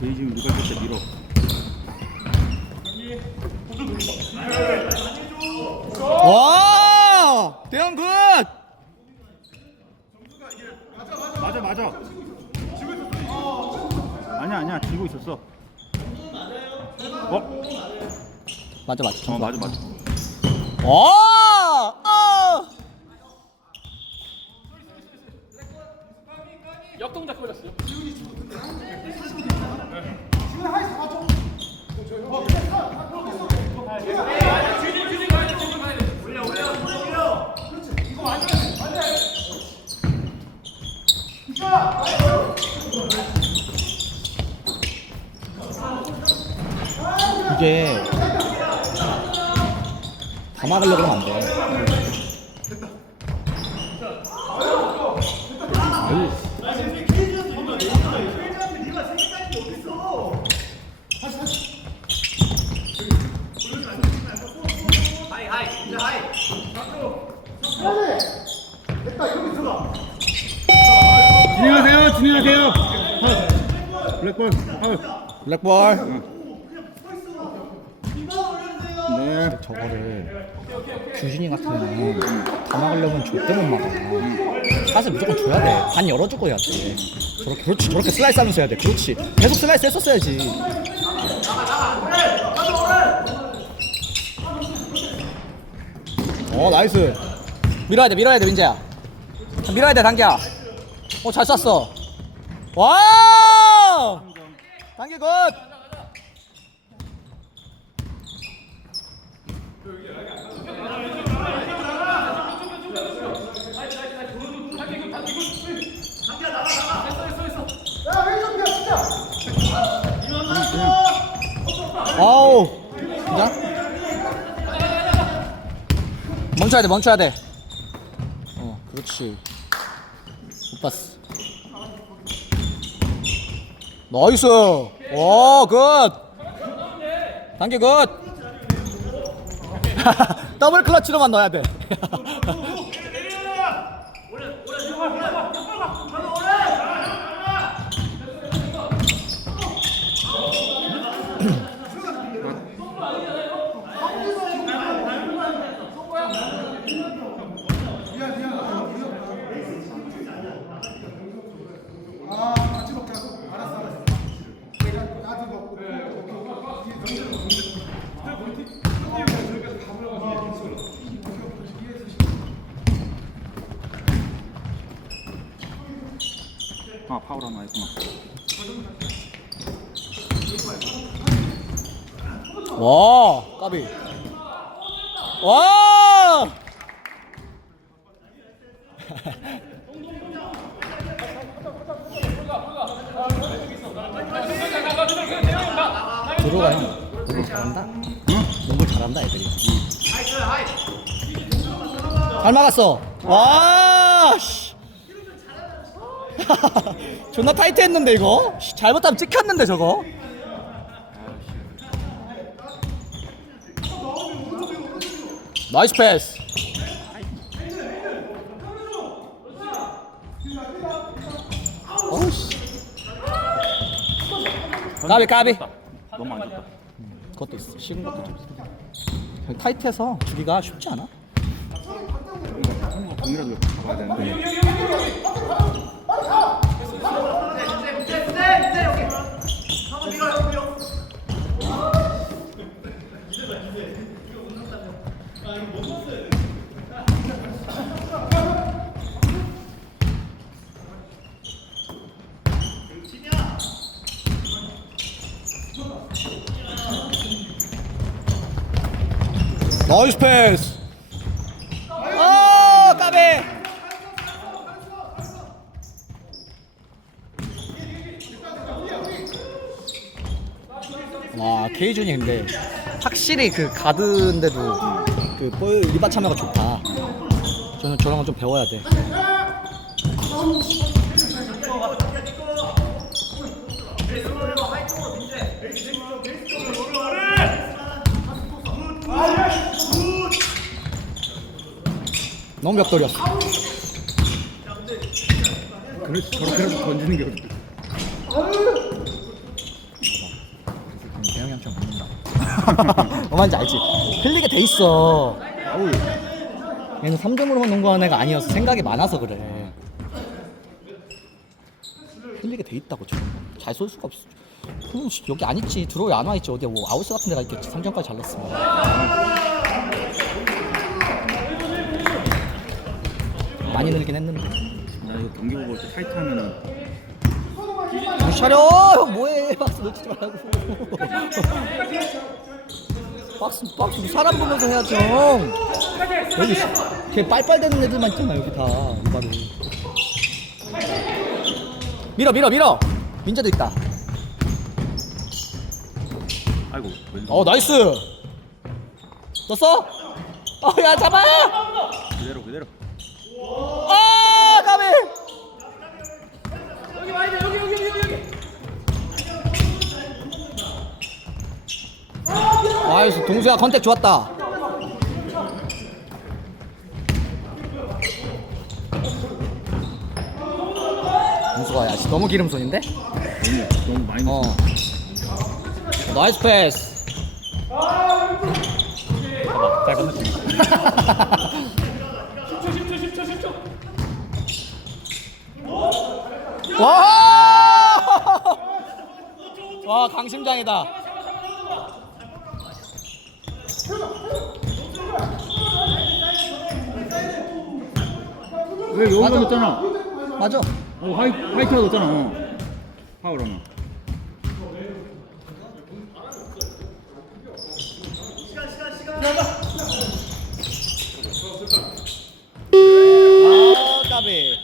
베이징 누가 했다 밀어. 와! 대형 굿! 맞아 맞아. 아니야 아니야 지고 있었어. 어? 맞아 맞아. 어 맞아 맞아. 와! 역동작 걸렸어요. 이게 다 막으려고 그러면 안 돼. 진행하세요 진행하세요. 아웃. 블랙볼 아웃. 블랙볼. 네. 저거를 규진이 같은 애는 다 막으려면 절대 못 막아. 샷을 무조건 줘야 돼. 반 열어주고 해야 돼. 저렇게 그렇지 저렇게 슬라이스 하면서 해야 돼. 그렇지. 계속 슬라이스 했었어야지. 어 나이스. 밀어야 돼 밀어야 돼 민재야. 밀어야 돼 당기야. 어잘 쐈어. 와! 당기 굿. 아우 진짜? 멈춰야 돼 멈춰야 돼어 그렇지 못 봤어 나이스. 오 굿. 단계 굿. 더블 클러치로만 넣어야 돼 파울 하나 했구나. 와 까비. 와! 들어가 형 농구 잘한다? 농구 잘한다 애들이. 잘 막았어. 와 씨. 존나 타이트했는데 이거 씨, 잘못하면 찍혔는데 저거 나이스 패스. 어우씨. 까비 까비. 너무 안 좋다. 그것도 있어. 식은 것도 좀. 있어. 타이트해서 주기가 쉽지 않아. 공이라도 잡아야 되는데. 나이스 패스. 아 까비. 와 케이준이 근데 확실히 그 가드인데도 그볼 리바 참여가 좋다. 저는 저런 건 좀 배워야 돼. 너무 벽돌이었어. 그래 저렇게라도 던지는 게 어디? 대형이 형처럼 먹는다. 뭐만지 알지? 흘리게 돼 있어. 아우. 얘는 3점으로만 농구하는 애가 아니어서 생각이 많아서 그래. 흘리게 돼 있다고 거. 잘쏠 수가 없어. 그럼 씨, 여기 안 있지. 드로이 안와 있지. 어디야? 뭐 아웃스 같은 데가 있겠지. 3점까지 잘랐으면 많이 늘긴 했는데. 나 이거 경기 보고 이렇게 타이트하면은. 정신 차려! 형 뭐해? 박스 놓치지 말라고. 박스 박스 사람 보면서 해야죠 형. 여기 씨, 걔 빨빨대는 애들만 있잖아 여기 다. 이바로 밀어 밀어 밀어! 민재도 있다 아이고 왼손 어 나이스! 떴어? 어야 잡아! 그대로 그대로. 아 까비! 나이스 동수야 컨택 좋았다. 동수가 야 씨, 너무 기름손인데? 너무 너무 많이 어 넣었어 나이스 패스 잘 건넜지 와! 와 강심장이다. 왜 여기가 맞아. 넣었잖아 맞아. 어 화이, 화이트가 넣었잖아 어. 파울 하나 食べ。